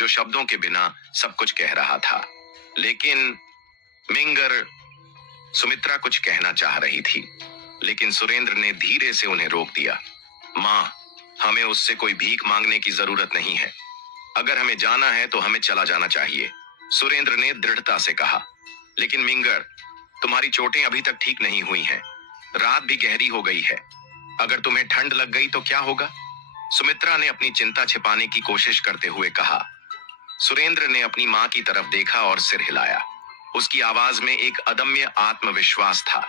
जो शब्दों के बिना सब कुछ कह रहा था। लेकिन मिंगर सुमित्रा कुछ कहना चाह रही थी, लेकिन सुरेंद्र ने धीरे से उन्हें रोक दिया। माँ, हमें उससे कोई भीख मांगने की जरूरत नहीं है। अगर हमें जाना है तो हमें चला जाना चाहिए, सुरेंद्र ने दृढ़ता से कहा। लेकिन मिंगर, तुम्हारी चोटें अभी तक ठीक नहीं हुई हैं। रात भी गहरी हो गई है। अगर तुम्हें ठंड लग गई तो क्या होगा? सुमित्रा ने अपनी चिंता छिपाने की कोशिश करते हुए कहा। सुरेंद्र ने अपनी मां की तरफ देखा और सिर हिलाया। उसकी आवाज में एक अदम्य आत्मविश्वास था।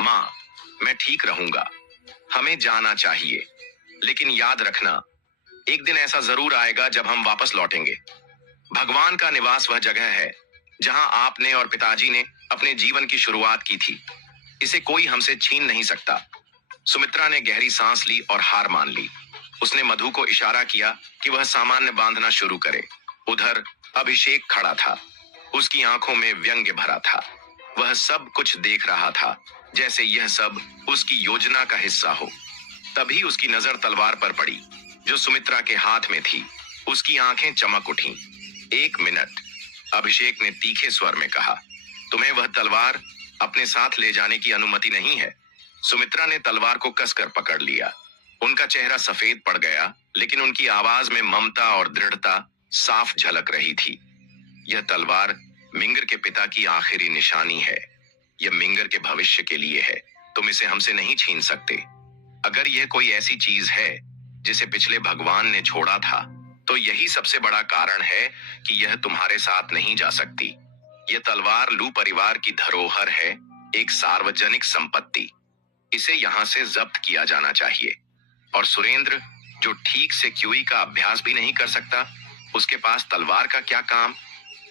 मां, मैं ठीक रहूंगा। हमें जाना चाहिए, लेकिन याद रखना, एक दिन ऐसा जरूर आएगा जब हम वापस लौटेंगे। भगवान का निवास वह जगह है जहां आपने और पिताजी ने अपने जीवन की शुरुआत की थी। इसे कोई हमसे छीन नहीं सकता। सुमित्रा ने गहरी सांस ली और हार मान ली। उसने मधु को इशारा किया कि वह सामान्य बांधना शुरू करे। उधर अभिषेक खड़ा था। उसकी आंखों में व्यंग्य भरा था। वह सब कुछ देख रहा था, जैसे यह सब उसकी योजना का हिस्सा हो। तभी उसकी नजर तलवार पर पड़ी, जो सुमित्रा के हाथ में थी। उसकी आंखें चमक उठीं। 1 मिनट, अभिषेक ने तीखे स्वर में कहा। तुम्हें वह तलवार अपने साथ ले जाने की अनुमति नहीं है। सुमित्रा ने तलवार को कसकर पकड़ लिया। उनका चेहरा सफेद पड़ गया, लेकिन उनकी आवाज में ममता और दृढ़ता साफ झलक रही थी। यह तलवार मिंगर के पिता की आखिरी निशानी है। यह मिंगर के भविष्य के लिए है। तुम इसे हमसे नहीं छीन सकते। अगर यह कोई ऐसी चीज है जिसे पिछले भगवान ने छोड़ा था, तो यही सबसे बड़ा कारण है कि यह तुम्हारे साथ नहीं जा सकती। यह तलवार लू परिवार की धरोहर है, एक सार्वजनिक संपत्ति। इसे यहां से जब्त किया जाना चाहिए। और सुरेंद्र, जो ठीक से क्यूई का अभ्यास भी नहीं कर सकता, उसके पास तलवार का क्या काम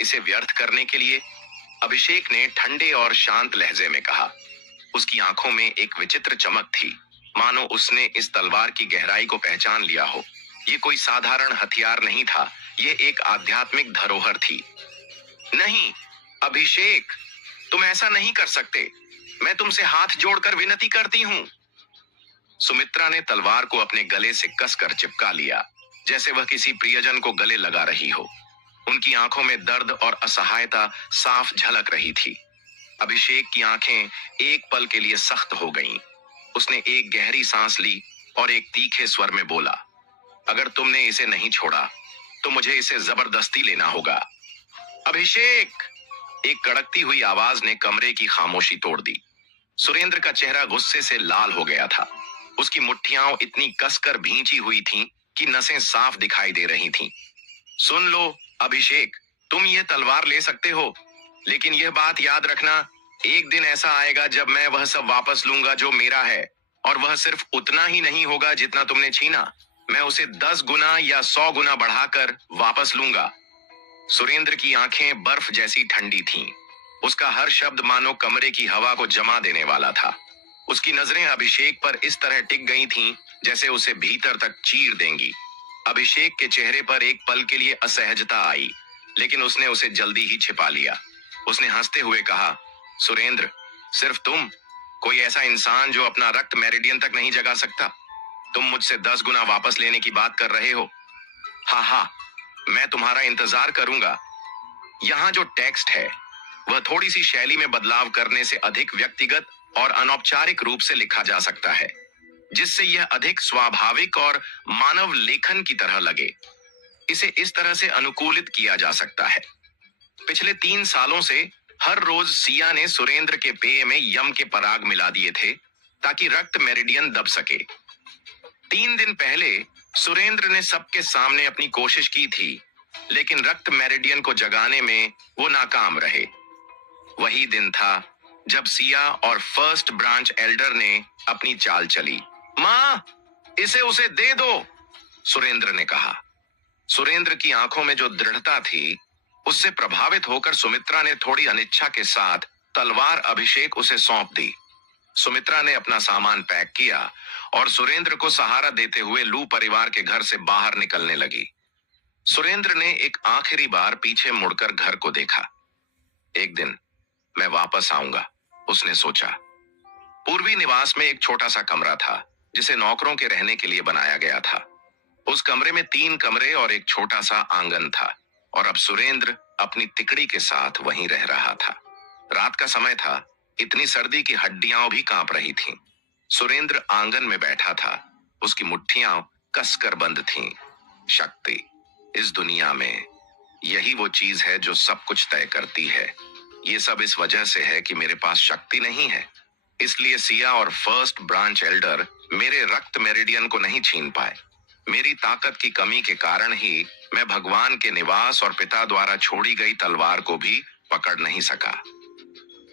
इसे व्यर्थ करने के लिए? अभिषेक ने ठंडे और शांत लहजे में कहा। उसकी आंखों में एक विचित्र चमक थी, मानो उसने इस तलवार की गहराई को पहचान लिया हो। ये कोई साधारण हथियार नहीं था, ये एक आध्यात्मिक धरोहर थी। नहीं अभिषेक, तुम ऐसा नहीं कर सकते। मैं तुमसे हाथ जोड़कर विनती करती हूं। सुमित्रा ने तलवार को अपने गले से कसकर चिपका लिया, जैसे वह किसी प्रियजन को गले लगा रही हो। उनकी आंखों में दर्द और असहायता साफ झलक रही थी। अभिषेक की आंखें एक पल के लिए सख्त हो गईं। उसने एक गहरी सांस ली और एक तीखे स्वर में बोला, अगर तुमने इसे नहीं छोड़ा तो मुझे इसे जबरदस्ती लेना होगा। अभिषेक, एक कड़कती हुई आवाज ने कमरे की खामोशी तोड़ दी। सुरेंद्र का चेहरा गुस्से से लाल हो गया था। उसकी मुट्ठियां इतनी कसकर भींची हुई थीं कि नसें साफ दिखाई दे रही थीं। सुन लो अभिषेक, तुम ये तलवार ले सकते हो, लेकिन यह बात याद रखना, एक दिन ऐसा आएगा जब मैं वह सब वापस लूंगा जो मेरा है। और वह सिर्फ उतना ही नहीं होगा जितना तुमने छीना। मैं उसे 10 गुना या 100 गुना बढ़ाकर वापस लूंगा। सुरेंद्र की आंखें बर्फ जैसी ठंडी थीं। उसका हर शब्द मानो कमरे की हवा को जमा देने वाला था। उसकी नजरें अभिषेक पर इस तरह टिक गई थीं जैसे उसे भीतर तक चीर देंगी। अभिषेक के चेहरे पर एक पल के लिए असहजता आई, लेकिन उसने उसे जल्दी ही छिपा लिया। उसने हंसते हुए कहा, सुरेंद्र, सिर्फ तुम, कोई ऐसा इंसान जो अपना रक्त मेरिडियन तक नहीं जगा सकता? तुम मुझसे 10 गुना वापस लेने की बात कर रहे हो? हाँ हाँ, मैं तुम्हारा इंतजार करूंगा। यहाँ जो टेक्स्ट है वह थोड़ी सी शैली में बदलाव करने से अधिक व्यक्तिगत और अनौपचारिक रूप से लिखा जा सकता है, जिससे यह अधिक स्वाभाविक और मानव लेखन की तरह लगे। इसे इस तरह से अनुकूलित किया जा सकता है। पिछले 3 सालों से हर रोज सिया ने सुरेंद्र के पेय में यम के पराग मिला दिए थे, ताकि रक्त मेरिडियन दब सके। 3 दिन पहले सुरेंद्र ने सबके सामने अपनी कोशिश की थी, लेकिन रक्त मेरिडियन को जगाने में वो नाकाम रहे। वही दिन था जब सिया और फर्स्ट ब्रांच एल्डर ने अपनी चाल चली। मां, इसे उसे दे दो, सुरेंद्र ने कहा। सुरेंद्र की आंखों में जो दृढ़ता थी, उससे प्रभावित होकर सुमित्रा ने थोड़ी अनिच्छा के साथ तलवार अभिषेक उसे सौंप दी। सुमित्रा ने अपना सामान पैक किया और सुरेंद्र को सहारा देते हुए लू परिवार के घर से बाहर निकलने लगी। सुरेंद्र ने एक आखिरी बार पीछे मुड़कर घर को देखा। एक दिन मैं वापस आऊंगा, उसने सोचा। पूर्वी निवास में एक छोटा सा कमरा था, जिसे नौकरों के रहने के लिए बनाया गया था। उस कमरे में 3 कमरे और एक छोटा सा आंगन था। और अब सुरेंद्र अपनी तिकड़ी के साथ वहीं रह रहा था। रात का समय था, इतनी सर्दी की हड्डियां भी कांप रही थीं। सुरेंद्र आंगन में बैठा था, उसकी मुट्ठियां कसकर बंद थीं। शक्ति, इस दुनिया में यही वो चीज है जो सब कुछ तय करती है। ये सब इस वजह से है कि मेरे पास शक्ति नहीं है, इसलिए सिया और फर्स्ट ब्रांच एल्डर मेरे रक्त मेरिडियन को नहीं छीन पाए। मेरी ताकत की कमी के कारण ही मैं भगवान के निवास और पिता द्वारा छोड़ी गई तलवार को भी पकड़ नहीं सका।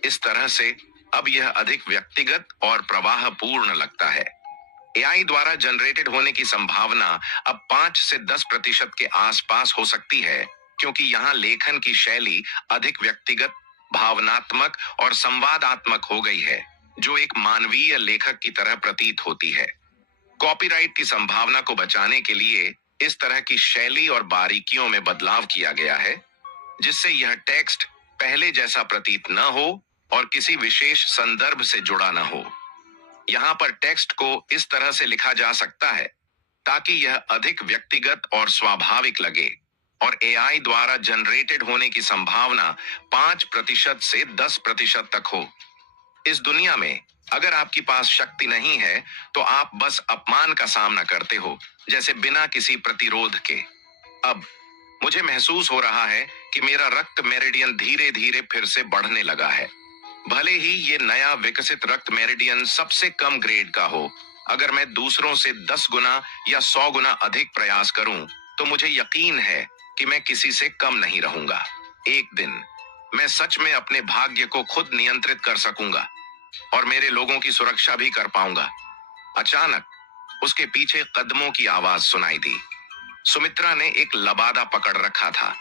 इस तरह से अब यह अधिक व्यक्तिगत और प्रवाह पूर्ण लगता है। एआई द्वारा जनरेटेड होने की संभावना अब 5 से 10% के आसपास हो सकती है, क्योंकि यहाँ लेखन की शैली अधिक व्यक्तिगत, भावनात्मक और संवादात्मक हो गई है, जो एक मानवीय लेखक की तरह प्रतीत होती है। कॉपीराइट की संभावना को बचाने के लिए इस तरह की शैली और बारीकियों में बदलाव किया गया है, जिससे यह टेक्स्ट पहले जैसा प्रतीत न हो और किसी विशेष संदर्भ से जुड़ा न हो। यहाँ पर टेक्स्ट को इस तरह से लिखा जा सकता है ताकि यह अधिक व्यक्तिगत और स्वाभाविक लगे, और एआई द्वारा जनरेटेड होने की संभावना 5% से 10% तक हो। इस दुनिया में अगर आपके पास शक्ति नहीं है तो आप बस अपमान का सामना करते हो, जैसे बिना किसी प्रतिरोध के। अब मुझे महसूस हो रहा है कि मेरा रक्त मेरिडियन धीरे धीरे फिर से बढ़ने लगा है। भले ही ये नया विकसित रक्त मेरिडियन सबसे कम ग्रेड का हो, अगर मैं दूसरों से 10 गुना या 100 गुना अधिक प्रयास करूं तो मुझे यकीन है कि मैं किसी से कम नहीं रहूंगा। एक दिन मैं सच में अपने भाग्य को खुद नियंत्रित कर सकूंगा और मेरे लोगों की सुरक्षा भी कर पाऊंगा। अचानक उसके पीछे कदमों की आवाज सुनाई दी। सुमित्रा ने एक लबादा पकड़ रखा था,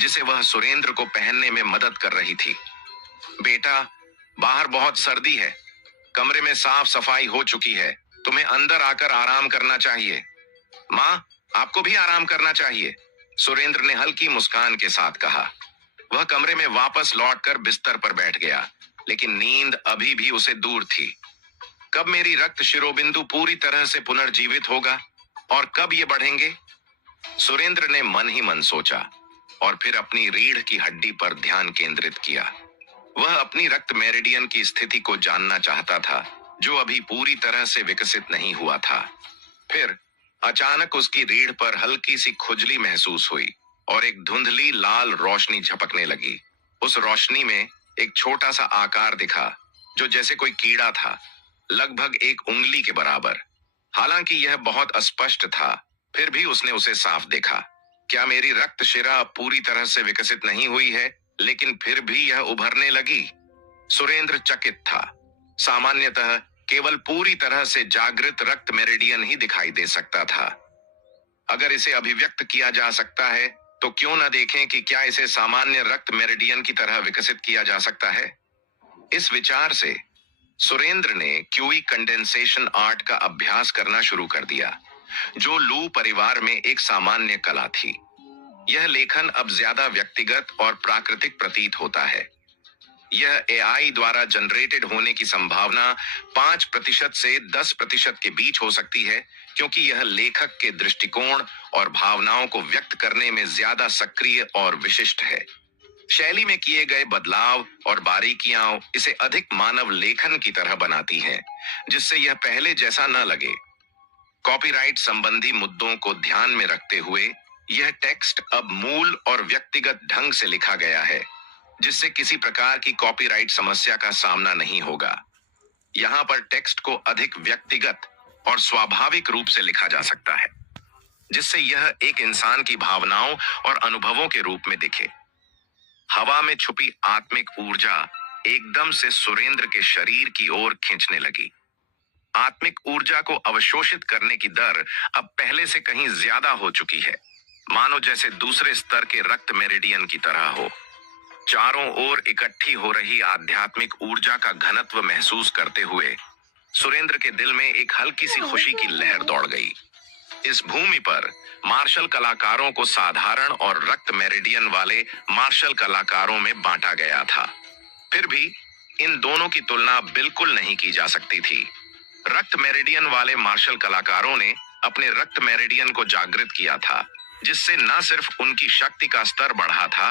जिसे वह सुरेंद्र को पहनने में मदद कर रही थी। बेटा, बाहर बहुत सर्दी है, कमरे में साफ सफाई हो चुकी है, तुम्हें अंदर आकर आराम करना चाहिए। माँ, आपको भी आराम करना चाहिए, सुरेंद्र ने हल्की मुस्कान के साथ कहा। वह कमरे में वापस लौटकर बिस्तर पर बैठ गया, लेकिन नींद अभी भी उसे दूर थी। कब मेरी रक्त शिरोबिंदु पूरी तरह से पुनर्जीवित होगा और कब ये बढ़ेंगे? सुरेंद्र ने मन ही मन सोचा और फिर अपनी रीढ़ की हड्डी पर ध्यान केंद्रित किया। वह अपनी रक्त मेरिडियन की स्थिति को जानना चाहता था, जो अभी पूरी तरह से विकसित नहीं हुआ था। फिर अचानक उसकी रीढ़ पर हल्की सी खुजली महसूस हुई और एक धुंधली लाल रोशनी झपकने लगी। उस रोशनी में एक छोटा सा आकार दिखा, जो जैसे कोई कीड़ा था, लगभग 1 उंगली के बराबर। हालांकि यह बहुत अस्पष्ट था, फिर भी उसने उसे साफ देखा। क्या मेरी रक्त शिरा पूरी तरह से विकसित नहीं हुई है, लेकिन फिर भी यह उभरने लगी? सुरेंद्र चकित था। सामान्यतः केवल पूरी तरह से जागृत रक्त मेरिडियन ही दिखाई दे सकता था। अगर इसे अभिव्यक्त किया जा सकता है तो क्यों न देखें कि क्या इसे सामान्य रक्त मेरिडियन की तरह विकसित किया जा सकता है। इस विचार से सुरेंद्र ने क्यूई कंडेंसेशन आर्ट का अभ्यास करना शुरू कर दिया, जो लू परिवार में एक सामान्य कला थी। यह लेखन अब ज्यादा व्यक्तिगत और प्राकृतिक प्रतीत होता है। यह एआई द्वारा जनरेटेड होने की संभावना 5% से 10% के बीच हो सकती है, क्योंकि यह लेखक के दृष्टिकोण और भावनाओं को व्यक्त करने में ज्यादा सक्रिय और विशिष्ट है। शैली में किए गए बदलाव और बारीकियां इसे अधिक मानव लेखन की तरह बनाती हैं, जिससे यह पहले जैसा न लगे। कॉपीराइट संबंधी मुद्दों को ध्यान में रखते हुए यह टेक्स्ट अब मूल और व्यक्तिगत ढंग से लिखा गया है, जिससे किसी प्रकार की कॉपीराइट समस्या का सामना नहीं होगा। यहाँ पर टेक्स्ट को अधिक व्यक्तिगत और स्वाभाविक रूप से लिखा जा सकता है, जिससे यह एक इंसान की भावनाओं और अनुभवों के रूप में दिखे। हवा में छुपी आत्मिक ऊर्जा एकदम से सुरेंद्र के शरीर की ओर खींचने लगी। आत्मिक ऊर्जा को अवशोषित करने की दर अब पहले से कहीं ज्यादा हो चुकी है, मानो जैसे दूसरे स्तर के रक्त मेरिडियन की तरह हो। चारों ओर इकट्ठी हो रही आध्यात्मिक ऊर्जा का घनत्व महसूस करते हुए सुरेंद्र के दिल में एक हल्की सी खुशी की लहर दौड़ गई। इस भूमि पर मार्शल कलाकारों को साधारण और रक्त मेरिडियन वाले मार्शल कलाकारों में बांटा गया था। फिर भी इन दोनों की तुलना बिल्कुल नहीं की जा सकती थी। रक्त मेरिडियन वाले मार्शल कलाकारों ने अपने रक्त मेरिडियन को जागृत किया था, जिससे न सिर्फ उनकी शक्ति का स्तर बढ़ा था